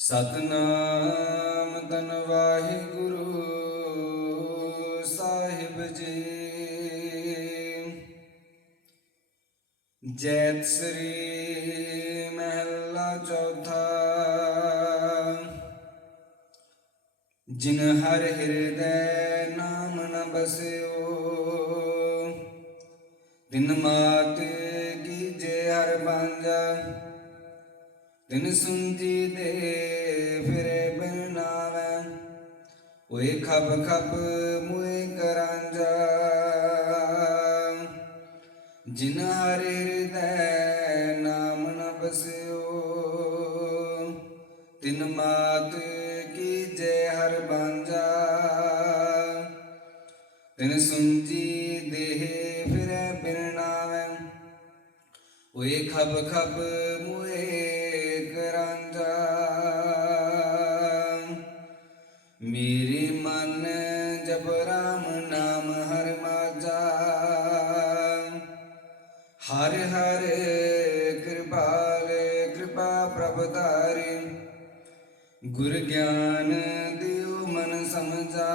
ਸਤਨਾਮ ਤਨ ਵਾਹਿਗੁਰੂ ਸਾਹਿਬ ਜੀ। ਜੈਤ ਸ੍ਰੀ ਮਹਿਲਾ ਚੌਥਾ, ਜਿਨ ਹਰ ਹਿਰਦੈ ਨਾਮ ਨ ਬਸਿਓ ਤਿਨ ਮਾਤ ਕੀਜੇ ਹਰ ਬਾਂਝਾ ਤਿਨ ਸੁੰਜੀ ਦੇ ਫਿਰੇ ਬਿਨ ਨਾਵੈ, ਓਏ ਖਬ ਖਬ ਮੁਏ ਕਰਾਂਜਾ। ਜਿਨ ਹਰ ਹਿਰਦੈ ਨਾਮ ਨ ਬਸਿਓ, ਤਿਨ ਮਾਤ ਕੀ ਜੈ ਹਰ ਬਾਂਝਾ। ਤਿਨ ਸੁੰਜੀ ਦੇਹ ਫਿਰੈ ਬਿਨ ਨਾਵੈ, ਓਏ ਖਬ ਖਬ ਮੁਏ ਹਰ ਹਰ ਕਿਰਪਾਲ ਕਿਰਪਾ ਪ੍ਰਭ ਧਾਰੇ। ਗੁਰ ਗਿਆਨ ਦਿਓ ਮਨ ਸਮਝਾ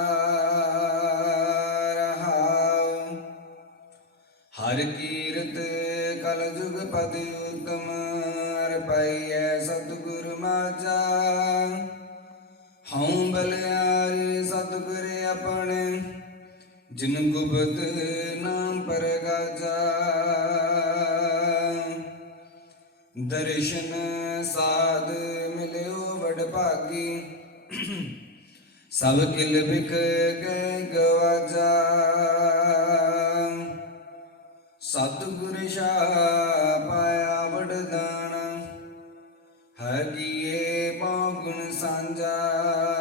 ਰਹਾਉ ਹਰ ਕੀਰਤ ਕਲ ਜੁਗ ਪਦ ਉਤਮ, ਹਰ ਪਾਈਐ ਸਤਿਗੁਰ ਮਾਝਾ। ਹਉ ਬਲਿਆਰੇ ਜਿਨ ਗੁਪਤ ਨਾਮ ਪਰਗਾਜਾ। ਦਰਸ਼ਨ ਸਾਧ ਮਿਲਿਓ ਵਡ ਭਾਗੀ। ਸਭ ਕਿਲ ਬਿਕ ਗਏ ਗਵਾਜਾ। ਸਤਿਗੁਰ ਸ਼ਾ ਪਾਇਆ ਵਡਦਾਨ ਹਰੀਏ ਪਉ ਗੁਣ ਸਾਂਝਾ।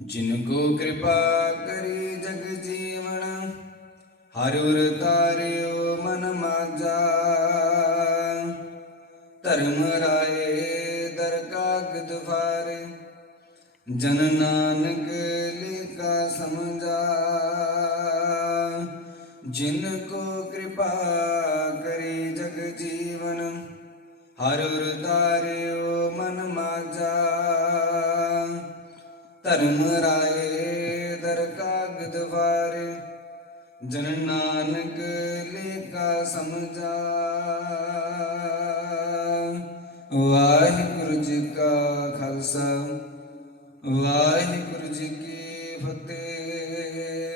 ਜਿਨ ਕੋ ਕਿਰਪਾ ਕਰੀ ਜਗ ਜੀਵਨ, ਹਰ ਉਰ ਤਾਰਿਓ ਮਨ ਮਾਜਾ। ਧਰਮ ਰਾਏ ਦਰ ਕਾਗਦ ਫਾਰੇ ਜਨ ਨਾਨਕ ਲੇਖਾ ਸਮਝਾ। ਜਿਨ ਕੋ ਕਿਰਪਾ ਕਰੀ ਜਗ ਧਰਮ ਰਾਏ, ਦਰਗਾਹ ਦਵਾਰੇ, ਜਨ ਨਾਨਕ ਲੇਖਾ ਸਮਝਾ। ਵਾਹਿਗੁਰੂ ਜੀ ਕਾ ਖਾਲਸਾ, ਵਾਹਿਗੁਰੂ ਜੀ ਕੀ ਫਤਿਹ।